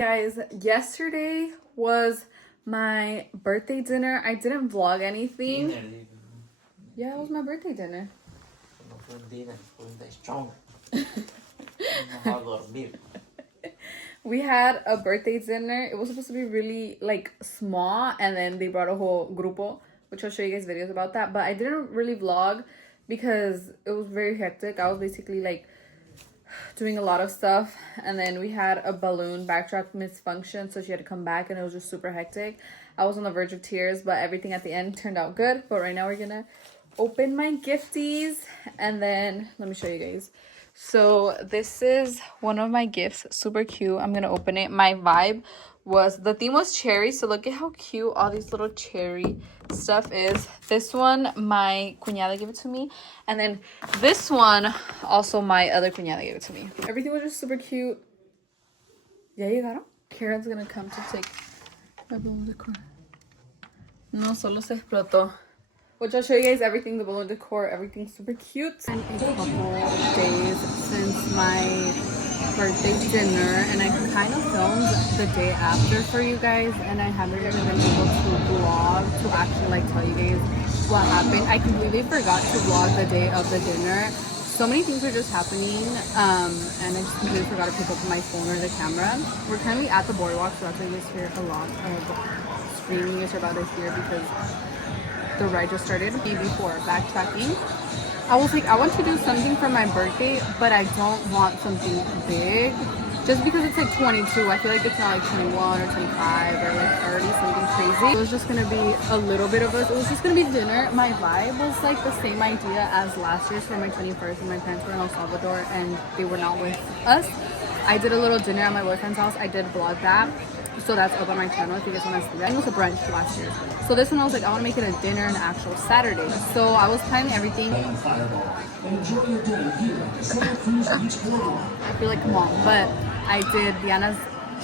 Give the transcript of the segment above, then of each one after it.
Guys, yesterday was my birthday dinner. I didn't vlog anything. Dinner. Yeah, it was my birthday dinner. No fue un dinner, fue un lechón. Vamos a dormir. We had a birthday dinner. It was supposed to be really like small, and then they brought a whole grupo, which I'll show you guys videos about that. But I didn't really vlog because it was very hectic. I was basically like doing a lot of stuff, and then we had a balloon backdrop misfunction, so she had to come back, and it was just super hectic. I was on the verge of tears, but everything at the end turned out good. But right now we're gonna open my gifties, and then let me show you guys. So this is one of my gifts, super cute. I'm gonna open it. My vibe was, the theme was cherry, so look at how cute all these little cherry stuff is. This one, my cuñada gave it to me, and then this one, also my other cuñada gave it to me. Everything was just super cute. Ya llegaron? Karen's gonna come to take my balloon decor. No, solo se explotó. Which I'll show you guys everything, the balloon decor, everything's super cute. And a couple of days since my birthday dinner, and I kind of filmed the day after for you guys, and I haven't really been able to vlog to actually like tell you guys what happened. I completely forgot to vlog the day of the dinner. So many things were just happening, and I just completely forgot to pick up my phone or the camera. We're currently at the boardwalk, so that's why you guys hear a lot of screaming. You guys are about to hear because the ride just started. Before backtracking, I was like, I want to do something for my birthday, but I don't want something big, just because it's like 22. I feel like it's not like 21 or 25 or like 30, something crazy. It was just gonna be a little bit of us. It was just gonna be dinner. My vibe was like the same idea as last year's for my 21st, when my parents were in El Salvador and they were not with us. I did a little dinner at my boyfriend's house. I did vlog that, so that's up on my channel if you guys want to see that. It was a brunch last year, so this one I was like, I want to make it a dinner, an actual Saturday. So I was planning everything. I feel like a mom, but I did Diana's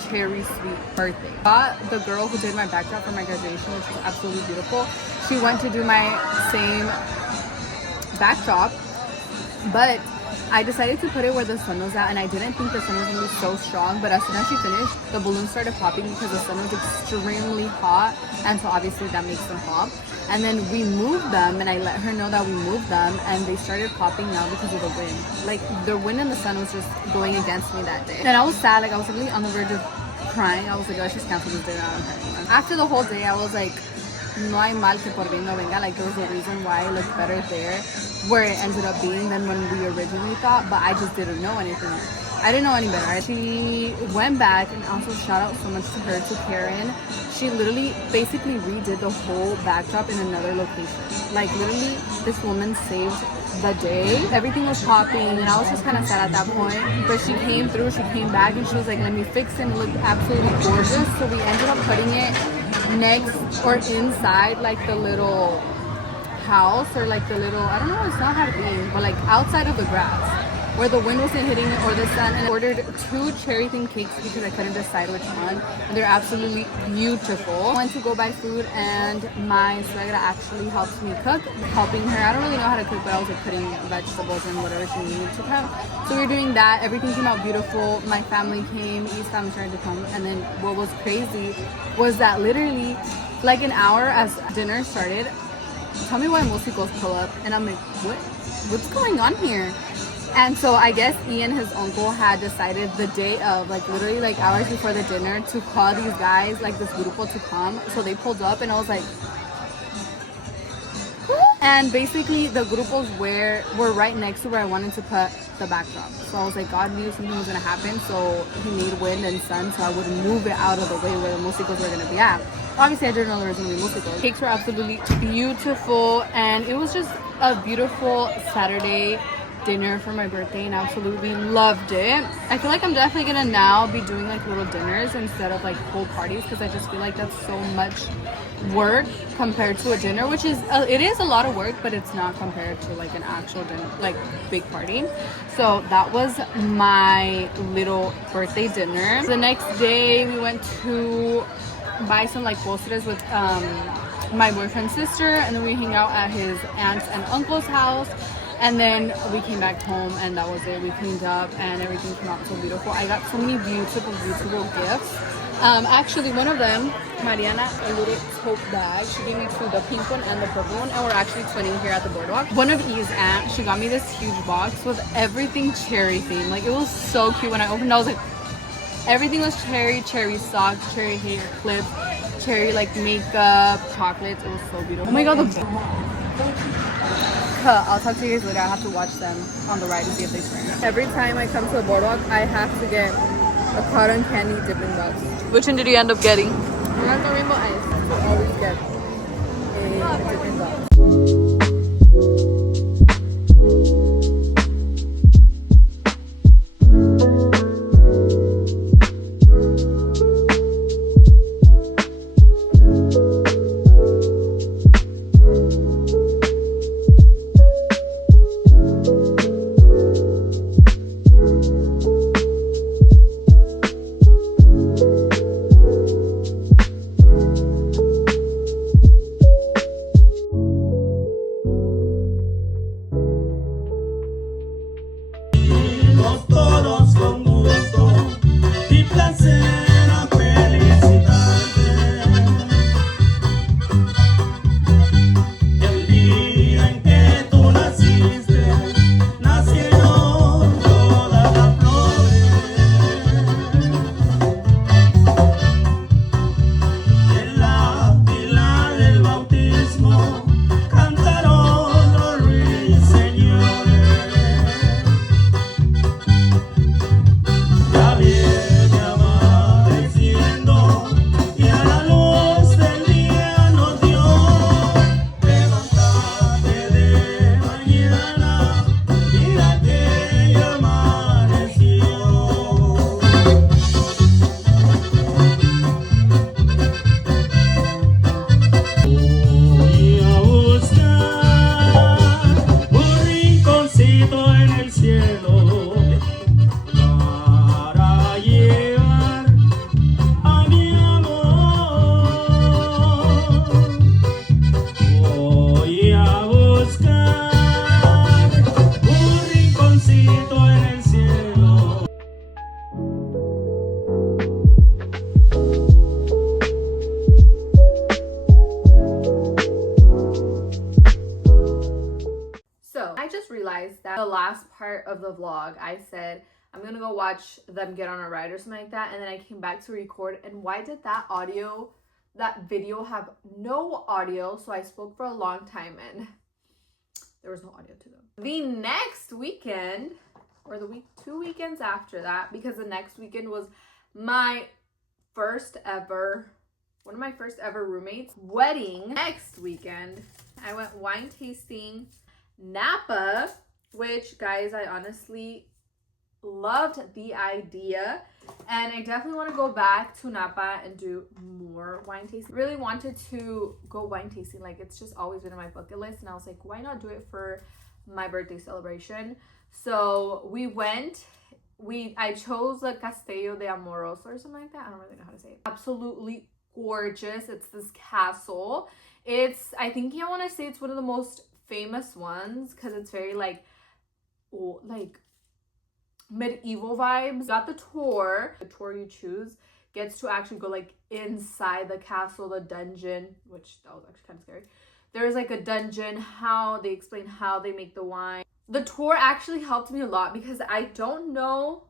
cherry sweet birthday. Got the girl who did my backdrop for my graduation, which was absolutely beautiful. She went to do my same backdrop, but I decided to put it where the sun was at, and I didn't think the sun was going to be so strong, but as soon as she finished, the balloons started popping because the sun was extremely hot, and so obviously that makes them pop. And then we moved them, and I let her know that we moved them, and they started popping now because of the wind. Like, the wind and the sun was just going against me that day. And I was sad, like I was really on the verge of crying. I was like, let's just cancel this dinner. After the whole day, I was like, no hay mal que por bien no venga. Like, there was a reason why it looked better there where it ended up being than when we originally thought, but I just didn't know anything. I didn't know any better. She went back, and also shout out so much to her, to Karen. She literally basically redid the whole backdrop in another location. Like, literally, this woman saved the day. Everything was popping, and I was just kind of sad at that point, but she came through, she came back, and she was like, let me fix it, and it looked absolutely gorgeous. So we ended up putting it next or inside like the little house, or like the little, I don't know, it's not how to be, but like outside of the grass where the wind wasn't hitting it or the sun. And I ordered 2 cherry themed cakes because I couldn't decide which one, and they're absolutely beautiful. I went to go buy food, and my suegra actually helps me cook, helping her. I don't really know how to cook, but I was like putting vegetables and whatever she needed to cook. So we were doing that. Everything came out beautiful. My family came, East family started to come, and then what was crazy was that literally like an hour as dinner started, tell me why músicos pull up, and I'm like, what's going on here? And so I guess Ian, his uncle, had decided the day of, like literally like hours before the dinner, to call these guys, like this grupo, to come. So they pulled up, and I was like, and basically the grupos were right next to where I wanted to put the backdrop. So I was like, God knew something was gonna happen, so he made wind and sun so I would move it out of the way where the músicos were gonna be at. Obviously I didn't know there was gonna be músicos. Cakes were absolutely beautiful, and it was just a beautiful Saturday dinner for my birthday, and absolutely loved it. I feel like I'm definitely gonna now be doing like little dinners instead of like full parties, because I just feel like that's so much work compared to a dinner, which is it is a lot of work, but it's not compared to like an actual dinner, like big party. So that was my little birthday dinner. The next day we went to buy some like postres with my boyfriend's sister, and then we hang out at his aunt's and uncle's house. And then we came back home and that was it. We cleaned up and everything came out so beautiful. I got so many beautiful, beautiful gifts. Actually, one of them, Mariana, a little tote bag. She gave me two, the pink one and the purple one, and we're actually twinning here at the boardwalk. One of E's aunt, she got me this huge box with everything cherry themed. Like, it was so cute. When I opened it, I was like, everything was cherry, cherry socks, cherry hair clips, cherry like makeup, chocolates. It was so beautiful. Oh my god, I'll talk to you guys later. I have to watch them on the ride to see if they swim. Every time I come to the boardwalk, I have to get a cotton candy dipping box. Which one did you end up getting? I got the rainbow ice. I always get a dipping box. That the last part of the vlog I said I'm gonna go watch them get on a ride or something like that, and then I came back to record, and why did that video have no audio? So I spoke for a long time and there was no audio to them. The next weekend, or the 2 weekends after that, because the next weekend was my first ever, one of my first ever roommates' wedding. Next weekend I went wine tasting Napa, which, guys, I honestly loved the idea, and I definitely want to go back to Napa and do more wine tasting. Really wanted to go wine tasting. Like, it's just always been on my bucket list, and I was like, why not do it for my birthday celebration? So we went. I chose the Castillo de Amoroso or something like that. I don't really know how to say it. Absolutely gorgeous. It's this castle. I think I want to say it's one of the most famous ones because it's very like medieval vibes. Got the tour. The tour you choose gets to actually go like inside the castle, the dungeon, which that was actually kind of scary. There's like a dungeon, how they explain how they make the wine. The tour actually helped me a lot because I don't know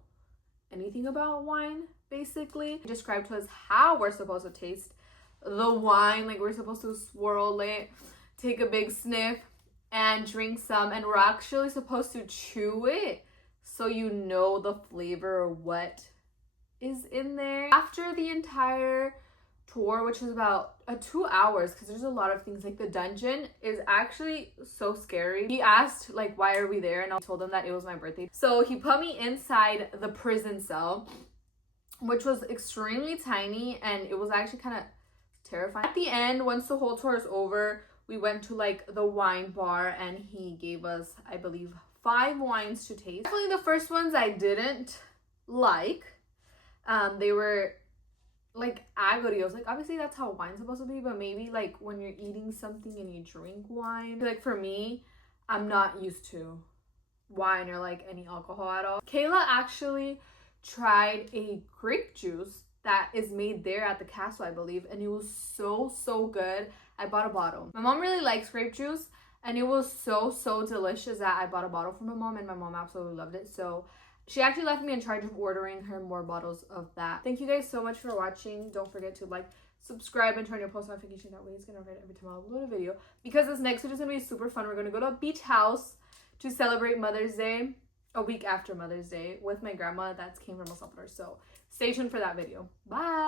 anything about wine, basically. It described to us how we're supposed to taste the wine. Like, we're supposed to swirl it, take a big sniff, and drink some, and we're actually supposed to chew it so you know the flavor or what is in there. After the entire tour, which was about 2 hours, because there's a lot of things, like the dungeon is actually so scary. He asked like, why are we there, and I told him that it was my birthday. So he put me inside the prison cell, which was extremely tiny, and it was actually kind of terrifying. At the end, once the whole tour is over, we went to like the wine bar, and he gave us, I believe, 5 wines to taste. Definitely the first ones I didn't like. They were like agrios. Like, obviously that's how wine's supposed to be, but maybe like when you're eating something and you drink wine, like for me, I'm not used to wine or like any alcohol at all. Kayla actually tried a grape juice that is made there at the castle, I believe, and it was so good. I bought a bottle. My mom really likes grape juice, and it was so delicious that I bought a bottle for my mom, and my mom absolutely loved it. So she actually left me in charge of ordering her more bottles of that. Thank you guys so much for watching. Don't forget to like, subscribe, and turn your post notifications. That way it's gonna alert every time I upload a video, because this next video is gonna be super fun. We're gonna go to a beach house to celebrate Mother's Day a week after Mother's Day with my grandma that came from El Salvador. So stay tuned for that video. Bye.